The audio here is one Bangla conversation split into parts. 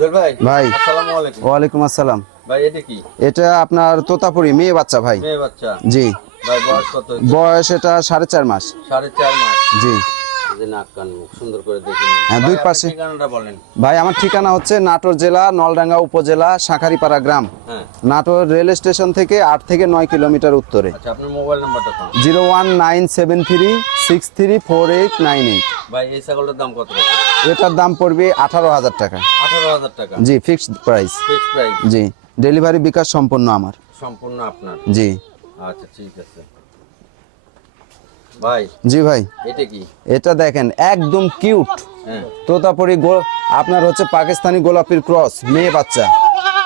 ভাই ভাই। আসসালামু আলাইকুম। ওয়ালাইকুম আসসালাম। ভাই এটা কি? এটা আপনার তোতাপুরি মেয়ে বাচ্চা ভাই। মেয়ে বাচ্চা। জি। ভাই বয়স কত বয়স এটা সাড়ে চার মাস। সাড়ে চার মাস। জি। হ্যাঁ, দুই পাশে। বলেন। ভাই আমার ঠিকানা হচ্ছে নাটোর জেলা নলডাঙ্গা উপজেলা শাঁখারিপাড়া গ্রাম। হ্যাঁ। নাটোর রেল স্টেশন থেকে আট থেকে নয় কিলোমিটার উত্তরে। আচ্ছা zero one nine seven three six three four eight nine eight. ভাই এই ছাগলটার দাম কত? এটার দাম পড়বে আঠারো হাজার টাকা। আঠারো হাজার টাকা। জি ফিক্সড প্রাইস। Fix price. জি ডেলিভারি বিকাশ সম্পন্ন আমার। সম্পূর্ণ আপনার। জি। আচ্ছা ঠিক আছে। ভাই জি ভাই। এটা কি? এটা দেখেন একদম কিউট হ্যাঁ। তোতাপুরি আপনার হচ্ছে পাকিস্তানি গোলাপির ক্রস মেয়ে বাচ্চা।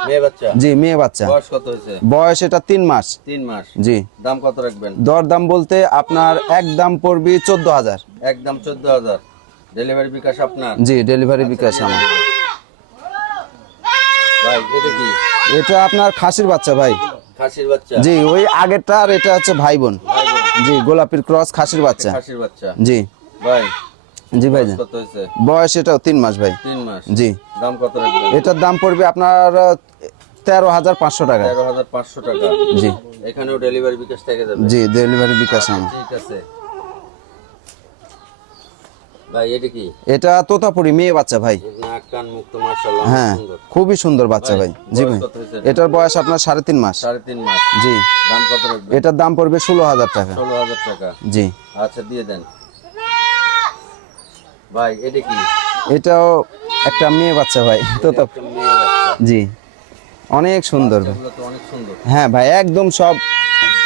মেয়ে বাচ্চা? জি মেয়ে বাচ্চা। বয়স কত হয়েছে? বয়স এটা তিন মাস। তিন মাস। জি। দাম কত রাখবেন? দর দাম বলতে আপনার এক দাম পড়বে চোদ্দ হাজার। একদম চোদ্দ হাজার। ডেলিভারি বিকাশ আপনার? জি ডেলিভারি বিকাশ আমার। ভাই এটা কি? এটা আপনার খাসির বাচ্চা ভাই। খাসির বাচ্চা? জি ওই আগেরটা আর এটা হচ্ছে ভাই বোন, জি গোলাপির ক্রস খাসির বাচ্চা। খাসির বাচ্চা। জি। ভাই জি ভাই। বয়স কত হয়েছে? বয়স এটাও তিন মাস ভাই। তিন মাস। জি। দাম কত রাখবেন? এটার দাম পড়বে আপনার তেরো হাজার পাঁচশো টাকা। তেরো হাজার পাঁচশো টাকা। জি। এখানেও ডেলিভারি বিকাশ থেকে যাবে? জি ডেলিভারি বিকাশ আমার ঠিক আছে। ভাই এটা কি? এটা তোতাপুরি মেয়ে বাচ্চা ভাই। তো হ্যাঁ খুবই সুন্দর বাচ্চা ভাই জি ভাই? এটার বয়স আপনার সাড়ে তিন মাস। সাড়ে তিন মাস। জি। দাম কত এটার দাম পড়বে ষোলো হাজার টাকা। ষোলো হাজার টাকা। জি। আচ্ছা দিয়ে দেন। ভাই এটা কি? এটাও একটা মেয়ে বাচ্চা ভাই তো বাচ্চা। জি। অনেক সুন্দর তো হ্যাঁ ভাই একদম সব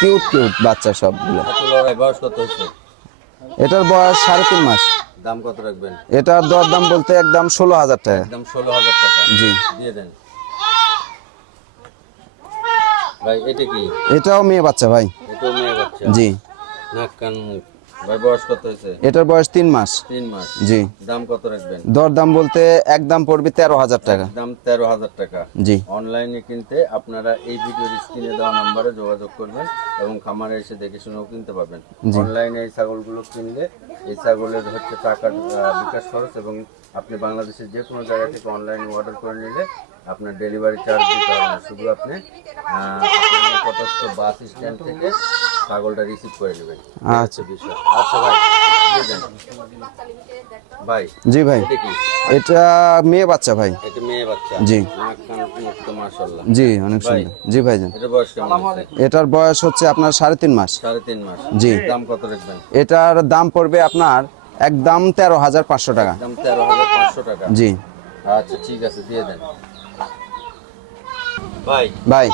কিউট কিউট বাচ্চা সবগুলো। এটার বয়স সাড়ে তিন মাস। দাম কত রাখবেন? এটার দর দাম বলতে একদম ষোলো হাজার টাকা। একদম ষোলো হাজার টাকা। জি। দিয়ে দেন। ভাই এটা কি? এটাও মেয়ে বাচ্চা ভাই। এটাও মেয়ে বাচ্চা। জি। নাক কান মুখ। ভাই বয়স কত হয়েছে? এটার বয়স তিন মাস। তিন মাস। জি। দাম কত রাখবেন? দর দাম বলতে একদম পড়বে তেরো হাজার টাকা। দাম তেরো হাজার টাকা। জি। অনলাইনে কিনতে আপনারা এই ভিডিওর স্ক্রিনে দেওয়া নাম্বারে যোগাযোগ করবেন এবং খামারে এসে দেখে শুনেও কিনতে পারবেন। অনলাইনে এই ছাগলগুলো কিনলে এই ছাগলের হচ্ছে টাকার বিকাশ খরচ এবং আপনি বাংলাদেশের যে কোনো জায়গা থেকে অনলাইনে অর্ডার করে নিলে আপনার ডেলিভারি চার্জ দিতে হবে শুধু আপনি আহ, বাস স্ট্যান্ড থেকে ছাগলটা রিসিভ করে নেবেন। হচ্ছে বিষয় আচ্ছা ভাই ভাই জি ভাই। এটা মেয়ে বাচ্চা ভাই। এটা মেয়ে বাচ্চা। জি। জি অনেক সুন্দর। জি হচ্ছে? এটার বয়স হচ্ছে আপনার সাড়ে তিন মাস। সাড়ে তিন মাস। জি। দাম কত রাখবেন? এটার দাম পড়বে আপনার একদম তেরো হাজার পাঁচশো টাকা। তেরো হাজার পাঁচশো টাকা। জি। আচ্ছা ঠিক আছে দিয়ে দেন। ভাই। ভাই।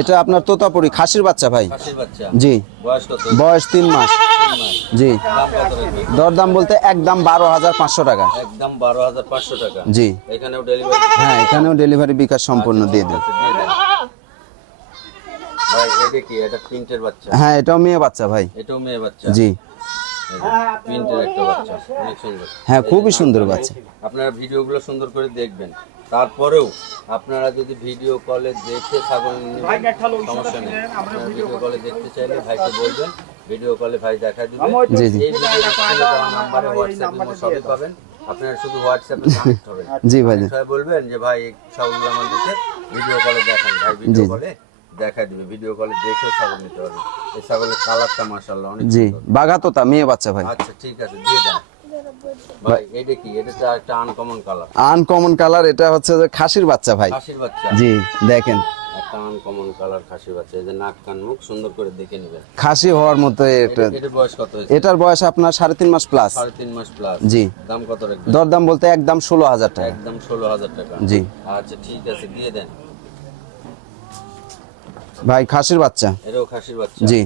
এটা আপনার তোতাপুরি খাসির বাচ্চা ভাই। বাচ্চা। জি। বয়স বয়স তিন মাস। জি। দাম দরদাম বলতে একদম বারো হাজার পাঁচশো টাকা। একদম বারো হাজার পাঁচশো টাকা। জি। এখানেও ডেলিভারি হ্যাঁ এখানেও ডেলিভারি বিকাশ সম্পূর্ণ দিয়ে দেন। দিয়ে প্রিন্টের বাচ্চা। হ্যাঁ এটাও মেয়ে বাচ্চা ভাই। এটাও মেয়ে বাচ্চা। জি। প্রিন্টের একটা বাচ্চা। হ্যাঁ খুবই সুন্দর বাচ্চা। আপনারা ভিডিওগুলো সুন্দর করে দেখবেন। তারপরেও আপনারা যদি ভিডিও কলে দেখে ছাগল সমস্যা নেই। আপনারা ভিডিও কলে দেখতে চাইলে ভাইকে বলবেন ভিডিও কলে ভাই দেখা দিবে। জি, জি। এই নাম্বারে হোয়াটসঅ্যাপে সবই পাবেন। আপনারা শুধু হোয়াটসঅ্যাপে কানেক্ট হবেন জি ভাই। সবাই বলবেন যে ভাই ছাগলগুলো আমাদেরকে ভিডিও কলে দেখান। ভাই ভিডিও কলে দেখা দিবে। ভিডিও কলে দেখেও ছাগল নিতে পারবে। এই ছাগলের কালারটা মাশাআল্লাহ অনেক জি। বাগাতোতা মেয়ে বাচ্চা ভাই। আচ্ছা ঠিক আছে দিয়ে দেন। ভাই এটা কি? এটা একটা আনকমন কালার আনকমন কালার এটা হচ্ছে যে খাসির বাচ্চা ভাই। খাসির বাচ্চা। জি দেখেন। একটা আনকমন কালার খাসির বাচ্চা। এই যে নাক কান মুখ সুন্দর করে দেখে নেবেন। খাসি হওয়ার মতো এটা এটা বয়স কত হয়েছে? এটার বয়স আপনার সাড়ে তিন মাস প্লাস সাড়ে তিন মাস প্লাস জি। দাম কত রাখবেন? দরদাম বলতে একদম ষোলো হাজার টাকা। একদম ষোলো হাজার টাকা। জি। আচ্ছা ঠিক আছে দিয়ে দেন। ভাই খাসির বাচ্চা। এটাও খাসির বাচ্চা। জি।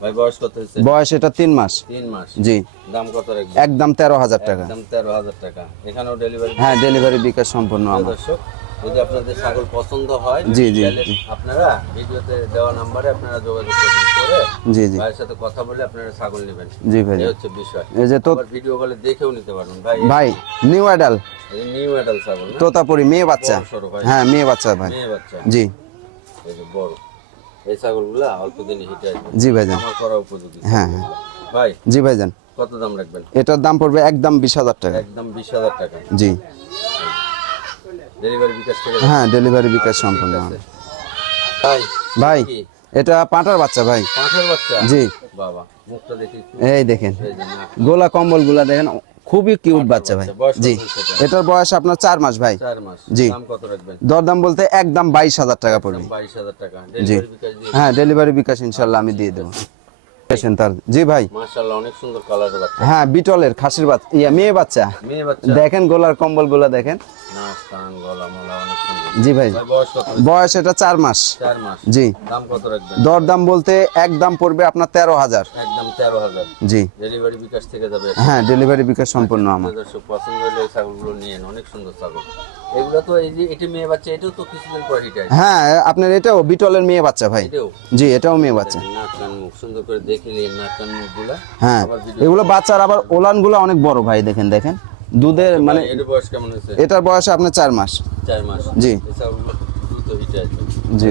ভাই বয়স কত হয়েছে? বয়স এটা তিন মাস। তিন মাস। জি। দাম কত রাখবেন একদম তেরো হাজার টাকা। একদম তেরো হাজার টাকা। এখানেও ডেলিভারি হ্যাঁ ডেলিভারি বিকাশ সম্পূর্ণ আমার। দর্শক যদি আপনাদের ছাগল পছন্দ হয় জি, জি, আপনারা ভিডিওতে দেওয়া নাম্বারে আপনারা যোগাযোগ করবেন করে জি জি। ভাইয়ের সাথে কথা বলে আপনারা ছাগল নেবেন। জি ভাই এই হচ্ছে বিষয়। এই যে তো ভিডিও কলে দেখেও নিতে পারবেন। ভাই ভাই নিউ আইডাল নিউ অ্যাডাল ছাগল তোতাপুরি মেয়ে বাচ্চা। হ্যাঁ মেয়ে বাচ্চা ভাই। মেয়ে বাচ্চা। জি। এই যে বড়। এই ছাগলগুলা অল্প দিনে হিটে আসবে জি ভাইজান। আমার করা উপযোগী। হ্যাঁ হ্যাঁ। ভাই জি ভাইজান। কত দাম রাখবেন? এটার দাম পড়বে একদম বিশ হাজার টাকা। একদম বিশ হাজার টাকা। জি। ডেলিভারি বিকাশ হ্যাঁ ডেলিভারি বিকাশ সম্পূর্ণ। ভাই ভাই এটা পাঁঠার বাচ্চা ভাই। পাঁচের বাচ্চা? জি। বাবা মুখটা দেখি এই দেখেন। গোলা কম্বলগুলা দেখেন খুবই কিউট বাচ্চা ভাই। জি। এটার বয়স আপনার চার মাস ভাই। জি। দরদাম বলতে একদম বাইশ হাজার টাকা পড়বে। জি। হ্যাঁ ডেলিভারি বিকাশ ইনশাল্লাহ আমি দিয়ে দেবো। পেশেন্ট তার। জি ভাই। মাশাআল্লাহ অনেক সুন্দর কালারের বাচ্চা। হ্যাঁ বিটলের খাসির বাচ্চা। ইয়া মেয়ে বাচ্চা। মেয়ে বাচ্চা। দেখেন গোলার দেখেন। নাক কান গলা মলা অনেক সুন্দর। জি ভাই। বয়স এটা চার মাস। জি। দাম কত রাখবেন? দরদাম বলতে একদম পড়বে আপনার তেরো হাজার। একদম তেরো হাজার। জি। ডেলিভারি বিকাশ থেকে যাবে। হ্যাঁ ডেলিভারি বিকাশ সম্পূর্ণ আমার। পছন্দ হলে ছাগলগুলো নিয়ে অনেক সুন্দর ছাগল। এগুলো তো এই যে এটি মেয়ে বাচ্চা এটাও তো কিছুদিন পর হিট হ্যাঁ আপনার এটাও বিটলের মেয়ে বাচ্চা ভাই। জি এটাও মেয়ে বাচ্চা। নাকান মুখ সুন্দর করে দেখে নিন হ্যাঁ এগুলো বাচ্চার আবার অনেক বড় ভাই দেখেন দেখেন। দুধের মানে এর বয়স কেমন হয়েছে? এটার বয়স আপনার চার মাস। চার মাস। জি। জি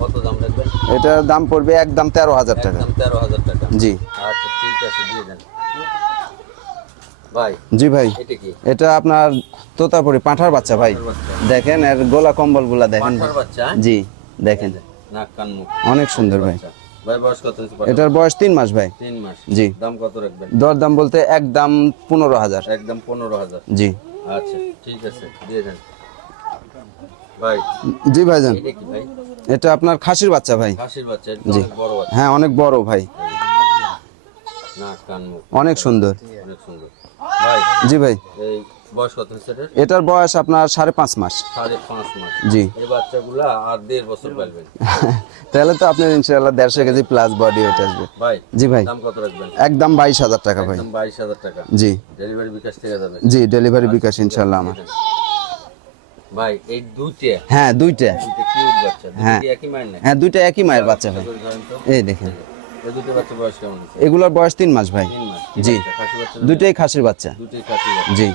কত দাম রাখবেন? এটার দাম পড়বে একদম তেরো হাজার টাকা। তেরো হাজার টাকা। জি। আচ্ছা ঠিক আছে দিয়ে দেন। ভাই জি ভাই। এটা আপনার তোতাপুরি পাঁঠার বাচ্চা ভাই। দেখেন এর গোলা কম্বলগুলা দেখেন জি দেখেন। অনেক সুন্দর ভাই? এটার বয়স তিন মাস ভাই। তিন মাস। জি। দাম কত রাখবেন? দরদাম বলতে একদম পনেরো হাজার। একদম পনেরো হাজার। জি। আচ্ছা ঠিক আছে দিয়ে দেন। ভাই জি ভাইজান। এটা আপনার খাসির বাচ্চা ভাই। বাচ্চা বাচ্চা। হ্যাঁ অনেক বড় ভাই। অনেক সুন্দর। অনেক সুন্দর। জি ভাই। এটার? বয়স আপনার সাড়ে পাঁচ মাস। জি। তাহলে তো আপনার ইনশাল্লাহ দেড়শো কেজি প্লাস বডি ওয়েট আসবে। ভাই জি ভাই। দাম একদম বাইশ হাজার টাকা ভাই। বাইশ হাজার টাকা। জি। ডেলিভারি বিকাশ থেকে যাবে। জি ডেলিভারি বিকাশ ইনশাল্লাহ আমার। ভাই এই দুইটা। হ্যাঁ দুইটা। হ্যাঁ। দুইটা একই মায়ের হ্যাঁ দুইটা একই মায়ের বাচ্চা ভাই। এই দেখেন। এগুলোর বয়স তিন মাস ভাই। জি। খাসি দুইটাই খাসির বাচ্চা দুটোই জি।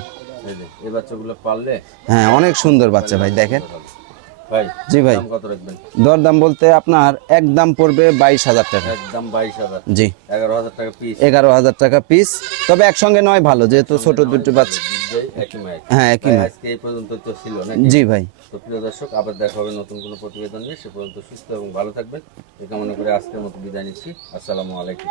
এই বাচ্চাগুলো পাললে? হ্যাঁ অনেক সুন্দর বাচ্চা ভাই দেখেন। জি ভাই। দাম কত রাখবেন? দরদাম বলতে আপনার একদম পড়বে বাইশ হাজার টাকা। একদম বাইশ হাজার। জি। এগারো হাজার টাকা পিস এগারো হাজার টাকা পিস তবে একসঙ্গে নয় ভালো যেহেতু ছোট দুটো বাচ্চা। হ্যাঁ একই ভাই, আজকে এই পর্যন্ত তো ছিল নাকি? জি ভাই। তো প্রিয় দর্শক আবার দেখা হবে নতুন কোনো প্রতিবেদন নিয়ে। সে পর্যন্ত সুস্থ এবং ভালো থাকবেন। এই কামনা করে আজকের মতো বিদায় নিচ্ছি। আসসালামু আলাইকুম।